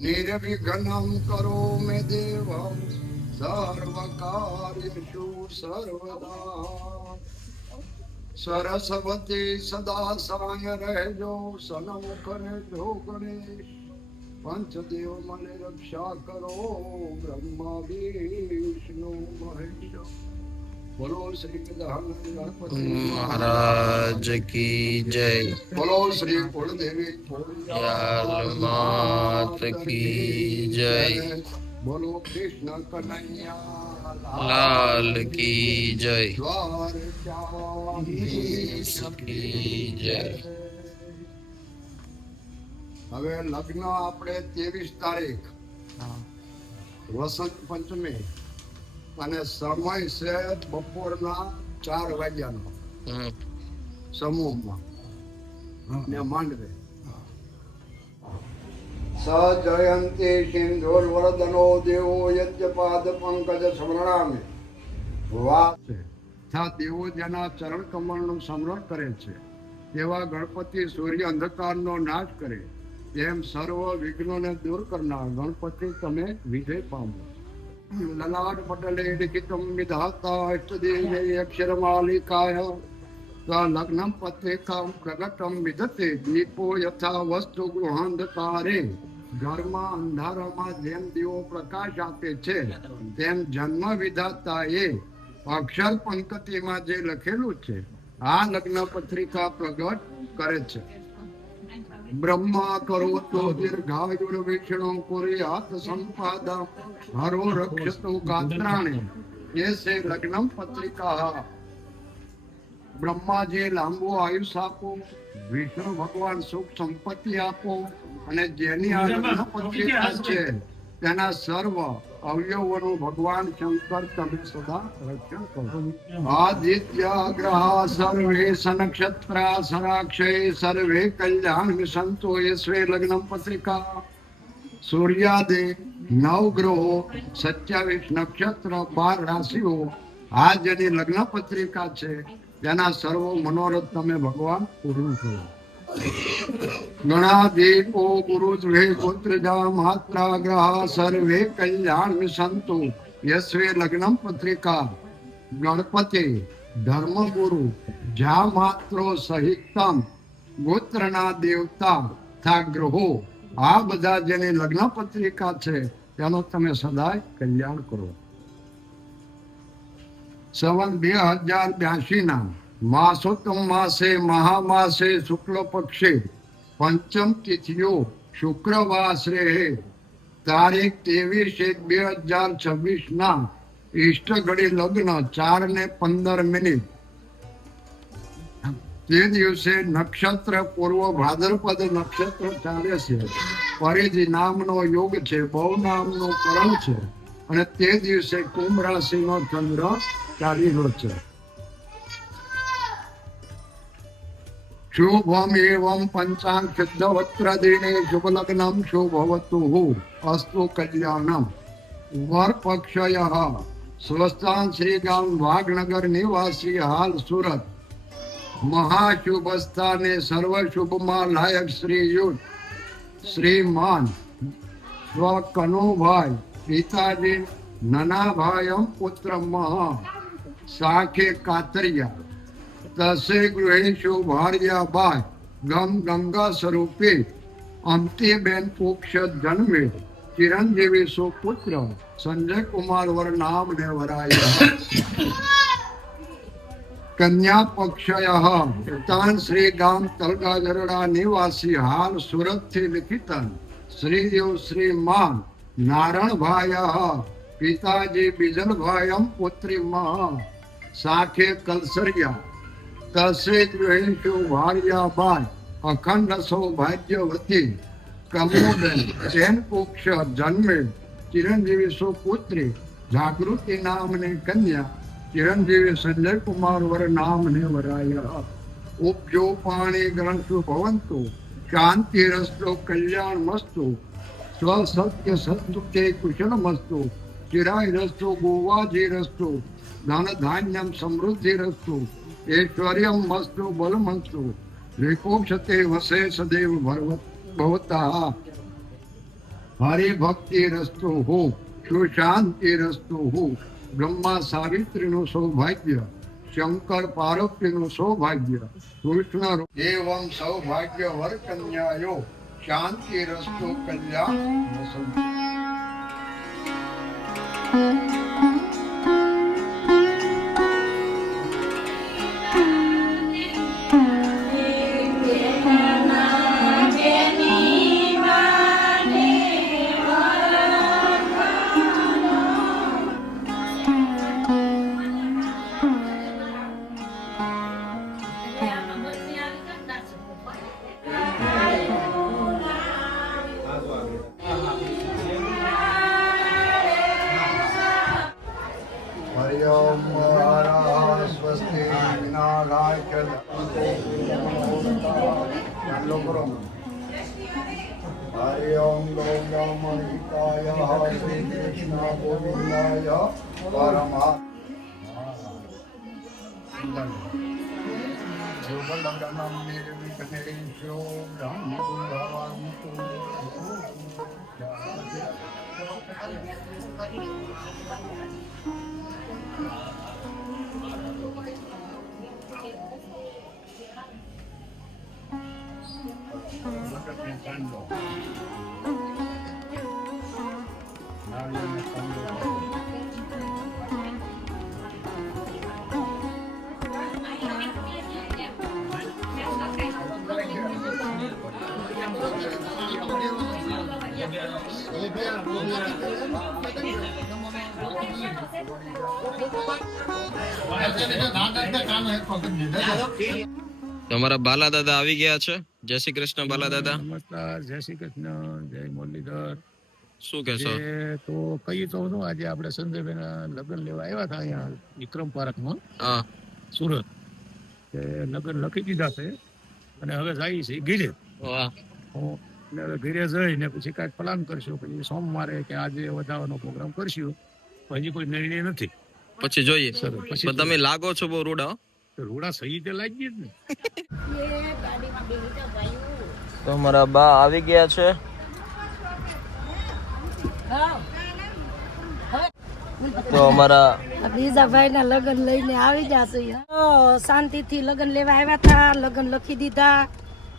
निर्विघ्नं करोमि देवं सर्वकार्येषु सर्वदा। सरस्वती सदा साय रहजो, सन्मुख रहजो गणेश। पंचदेव मन रक्षा करो, ब्रह्मा विष्णु महेश। बोलो श्री गणपति महाराज की जय। बोलो श्री कुलदेवी मात की जय। बोलो कृष्ण कन्हैया लाल की जय। द्वारकाधीश की जय। હવે લગ્ન આપણે 23 તારીખ વસંત પંચમી અને સમય છે બપોરના 4 વાગ્યાનો સમૂહમાં ને માંડવે. સજયંતી સિંધુર્વર્ધનો દેવો યજ્ઞપાદ પંકજ સ્મરણામે. દેવો જેના ચરણ કમળનું સ્મરણ કરે છે તેવા ગણપતિ સૂર્ય અંધકારનો નાશ કરે તેમ સર્વ વિઘ્નોને દૂર કરનાર ગણપતિ તમે વિજય પામો. લલાટ પટલે લિખિતમ વિધાતા અષ્ટદેવે અક્ષરમાલિકાય લગ્નમ પત્રિકામ પ્રગટમ વિદતે દીપો યથા વસ્તુ ગૃહાંધકારે. ઘરમાં અંધારામાં જેમ દીવો પ્રકાશ આપે છે તેમ જન્મ વિધાતાએ અક્ષર પંક્તિમાં જે લખેલું છે આ લગ્ન પત્રિકા પ્રગટ કરે છે. બ્રહ્મા કરો તો દીર્ઘાયુર વિષ્ણુ કુર્યાત સંપાદા હરો રક્ષતો ગાત્રાણે એસે લગ્નમ પત્રિકા. બ્રહ્માજી લાંબુ આયુષ્ય આપો, વિષ્ણુ ભગવાન સુખ સંપત્તિ આપો અને જેની આ લગ્ન પત્રિકા છે તેના સર્વ અવયવોનું ભગવાન શંકર તમે સદા રક્ષણ કરો. આદિત્ય ગ્રહ સર્વે સનક્ષત્રા સરાક્ષય સર્વે કલ્યાણ વિસંતો યસ્વે લગ્ન પત્રિકા. સૂર્યાદે 9 ગ્રહો 27 નક્ષત્ર 12 રાશિઓ આ જેની લગ્ન પત્રિકા છે તેના સર્વ મનોરથ તમે ભગવાન પૂર્ણ કરો. ગણાદીપો ગુરુદ્વે પુત્રજા માત્રા ગ્રહ સર્વે કલ્યાણ વિસંતુ યસ્વે લગ્નમ પત્રિકા. ગણપતિ ધર્મગુરુ જા માત્રો સહિતમ ગોત્રના દેવતા તથા ગ્રહો આ બધા જેની લગ્ન પત્રિકા છે તેનો તમે સદાય કલ્યાણ કરો. સંવત 2082 માસોત્તમ માસે મહામાસે શુક્લ પક્ષે પંચમ તિથિઓ શુક્રવાસરે તારીખ 23/1/2026 ઈષ્ટ ઘડી લગ્ન 4:15 તે દિવસે નક્ષત્ર પૂર્વ ભાદ્રપદ નક્ષત્ર ચાલે છે. પરિધિ નામનો યોગ છે, બહુ નામનો કરણ છે અને તે દિવસે કુંભ રાશિનો ચંદ્ર ચાલી રહ્યો છે. શુભમ એવં પંચાંગ સિદ્ધવત્ર દિને શુભ લગ્નમ શુભવતુ અસ્તુ કલ્યાણમ. વર પક્ષય સ્વસ્થાન શ્રી ગામ વાઘનગર નિવાસી હાલ સુરત. મહાશુભ સ્થાને સર્વ શુભમાં લાયક શ્રીયુત શ્રીમાન સ્વ કનુભાઈ પિતાજી નનાભાયમ પુત્ર મહા સાખે કાતરિયા. તસે ગૃહેશુ ભાર્યાબાઈ ગમ ગંગા સ્વરૂપે અમતીબેન પુક્ષ જન્મે ચિરંજીવી સુપુત્ર સંજય કુમાર વર નામ ને વરાયા. કન્યા પક્ષય તાન શ્રી ગામ તલગાજરડા નિવાસી હાલ સુરત થી લિખિતન શ્રીદેવ શ્રીમાન નારણભાઈ પિતાજી બીજલભાઈ પુત્રી મહા સાખે કલસરિયા. તસે ગૃહેશુ ભાર્યાબાઈ અખંડ સૌભાગ્યવતી કમોબેન સેન પુક્ષ જન્મે ચિરંજીવી સુપુત્રી જાગૃતિ નામની કન્યા ચિરંજીવી સંજય કુમાર વર નામને વરાયા. ઉપજો પાણી ગ્રંથુ ભવંતુ શાંતિ રસ્તો કલ્યાણ મસ્તુ સ્વ સત્ય સત્તુ તે કુશળ મસ્તુ ચિરાય રસ્તો ગોવાજી રસ્તો ધન ધાન્યમ સમૃદ્ધિ રસ્તો ऐश्वर्यम मस्तु बलमस्तु रिकोक्षते वसे सदैव भवता હરિભક્તિ રસ્તુ હું, સુશાંતિ રસ્તુ હું, બ્રહ્મા સાવિત્રીનું સૌભાગ્ય, શંકર પાર્વતીનું સૌભાગ્ય, કૃષ્ણ એવં સૌભાગ્ય વર કન્યાયો, શાંતિ રસ્તુ કલ્યાણ વસંત. હરિ ઓમ સ્વસ્તિ વિનાયક ચાલો કરો. હરિ ઓમ ગૌરામહિતાય શ્રી કૃષ્ણ ગોવિંદાય પરમા તમારા બાલા દાદા આવી ગયા છે. જય શ્રી કૃષ્ણ બાલા દાદા. નમસ્કાર, જય શ્રી કૃષ્ણ, જય મુરલીધર. શું કહેશો? તો કઈ તો શું, આજે આપણે સંજયભાઈના લગ્ન લેવા આવ્યા હતા અહીંયા વિક્રમ પાર્કમાં હા સુરત. તે લગ્ન લખી દીધા છે અને હવે જાય છે ઘીરે. વાહ. અને હવે ઘીરે જઈને પછી કાંઈક પ્લાન કરશું, પછી સોમવારે કે આજે વધારવાનો પ્રોગ્રામ કરશું. હજી કોઈ નિર્ણય નથી, પછી જોઈએ. સરસ. પણ પછી તમે લાગો છો બહુ રૂડા. રૂડા સહી તે લાગી જ ને. તો અમારા બા આવી ગયા છે. તો અમારા બીજા ભાઈ ના લગ્ન લઈને આવી જશે. શાંતિથી લગ્ન લેવા આવ્યા હતા, લગ્ન લખી દીધા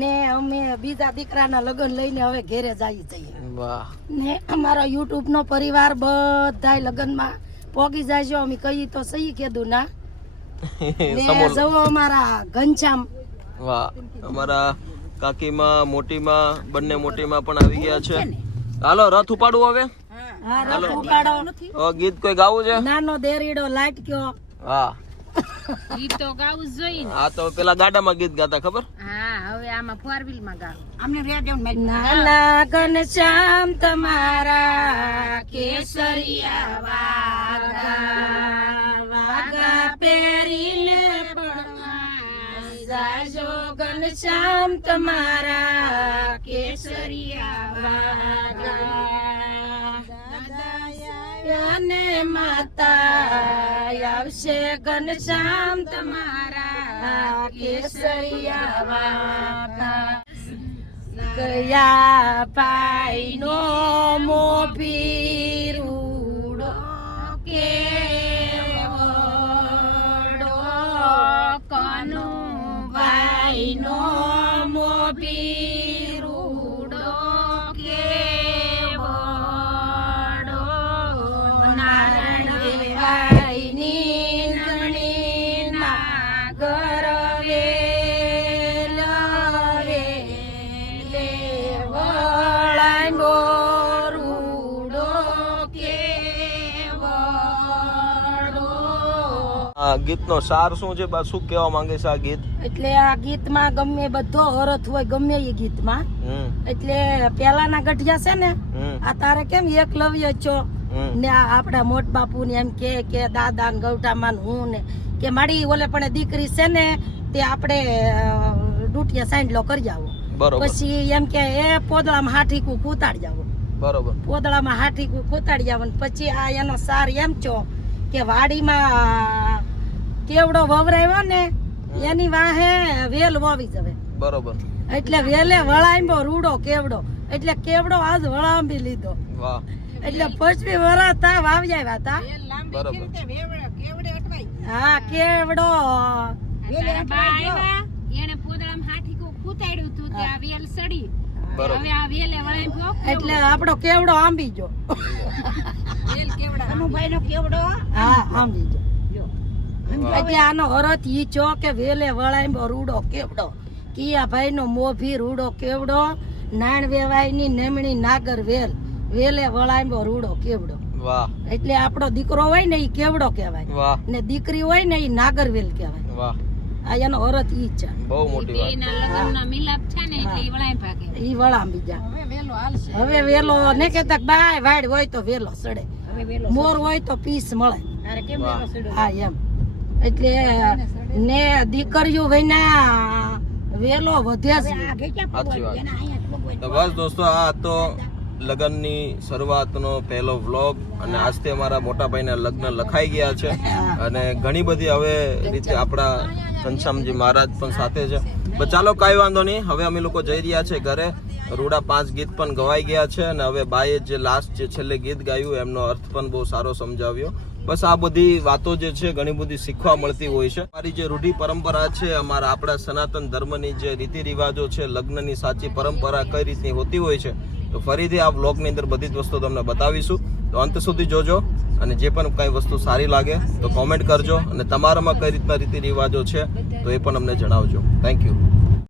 ને અમે બીજા દીકરાના લગ્ન લઈને હવે ઘેરે જઈએ છીએ. વાહ. ને અમારા યુટ્યુબ નો પરિવાર બધાય લગ્નમાં પોગી જાય છે. અમે કહી તો સહી કીધું ના. ને જવો અમારા ઘનશ્યામ. વાહ. અમારા કાકીમાં મોટીમાં બંને મોટીમાં પણ આવી ગયા છે. હાલો રથ ઉપાડવું હવે. હા, રથ ઉપાડો. હવે ગીત કોઈ ગાવું છે? નાનો દેરીડો લાઈટ કયો. હા ગીત તો ગાવું જ જોઈએ ને. હા તો પેલા ગાડામાં ગીત ગાતા ખબર? હા, હવે આમાં 4 વ્હીલ માં ગાવ. નાના ઘનશ્યામ તમારા કેસરિયા વાગા પહેરીને પણ જાજો. ઘનશ્યામ તમારા કેસરિયા વાગા અને માતા આવશે. ઘનશ્યામ તમારા કેસરિયા વાગા કયા પાઈ નો મોભી રૂડો કેવડો કનો ભાઈ નો મોભી રૂડો કેવડો નારાયણ ભાઈ ની નણી ના ગરવે ગીતનો સાર શું છે? બા શું કહેવા માંગે છે આ ગીત? એટલે આ ગીતમાં ગમે બધો અર્થ હોય, ગમે એ ગીતમાં. એટલે પેલાના ગઢિયા છે ને, આ તારે કેમ એકલવ્ય છો ને આપડા મોટ બાપુ ને એમ કે દાદા ને ગૌઠામાં હું ને કે મારી ઓલે પણ દીકરી છે ને તે આપણે ડૂટિયા સાંડલો કરી આવો. પછી એમ કે એ પોદળામાં હાઠીકું કૂતાડી જાવ. બરોબર. પોદળામાં હાઠીકું કૂતાડી જાવ. પછી આ એનો સાર એમ છો કે વાડીમાં કેવડો વવરાવ્યો ને એની વાહે વેલ વાવી જવે. બરોબર. એટલે વેલે વળાવ્યો રૂડો કેવડો એટલે કેવડો આજ વળાંબી લીધો. વાહ એટલે 25 વર્ષ તા વાવી આવ્યા તા. બરોબર હા કેવડો તારા બા આવ્યા, એને પોદળામાં હાથી કોક કૂતાડ્યું તું તે આ વેલ સડી. બરોબર. હવે આ વેલે વળાવ્યો. એટલે આપણો કેવડો આંબી ગયો. વેલ કેવડા. હા આંબી ગયો. એટલે આનો અર્થ ઈ છો કે વેલે વળાંબ્યો રૂડો કેવડો. કિયા ભાઈ નો મોભી રૂડો કેવડો, નાણ વેવાયની નેમણી નાગર વેલ, વેલે વળાંબ્યો રૂડો કેવડો. વાહ એટલે આપણો દીકરો હોય ને ઈ કેવડો કહેવાય, વાહ ને દીકરી હોય ને ઈ નાગરવેલ કહેવાય. વાહ આ એનો અર્થ ઈ છે. બહુ મોટી વાત. બેયના લગ્નનો મિલાપ છે ને એટલે ઈ વળાઈ ભાગે. ઈ વળાંબી જા. હવે વેલો ને કેતા બાય વાડ હોય તો વેલો સડે, મોર હોય તો પીસ મળે. વાહ. હા એમ. એટલે ને દીકરીઓ વૈના વેલો વધે છે. સાચી વાત. તો બસ દોસ્તો, આ તો લગ્નની શરૂઆતનો પહેલો વ્લોગ, અને આજથી અમારા મોટા ભાઈના લગ્ન લખાઈ ગયા છે, અને ઘણી બધી હવે રીતે આપણા ઘનશ્યામજી મહારાજ પણ સાથે છે. પણ ચાલો કાંઈ વાંધો નહીં, હવે અમે લોકો જઈ રહ્યા છે ઘરે. રૂડા 5 ગીત પણ ગવાઈ ગયા છે, અને હવે બાએ જે લાસ્ટ જે છેલ્લે ગીત ગાયું એમનો અર્થ પણ બહુ સારો સમજાવ્યો. બસ આ બધી વાતો જે છે ઘણી બધી શીખવા મળતી હોય છે. અમારી જે રૂઢિ પરંપરા છે, અમારા આપણા સનાતન ધર્મની જે રીતિ રિવાજો છે, લગ્નની સાચી પરંપરા કઈ રીતની હોતી હોય છે, તો ફરીથી આ વ્લોગની અંદર બધી જ વસ્તુ તમને બતાવીશું. તો અંત સુધી જોજો, અને જે પણ કઈ વસ્તુ સારી લાગે તો કોમેન્ટ કરજો, અને તમારામાં કઈ રીતના રીતિ રિવાજો છે તો એ પણ અમને જણાવજો. Thank you.